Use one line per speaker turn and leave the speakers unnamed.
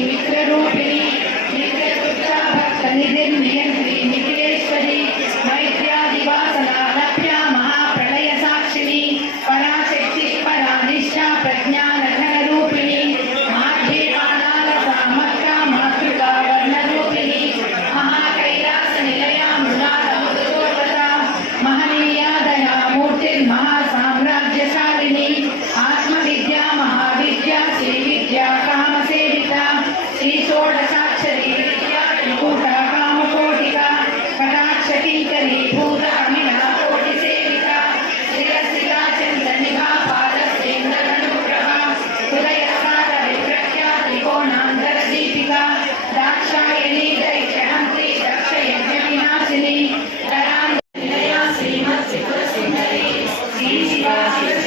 Mr. Rupi.
Jesus.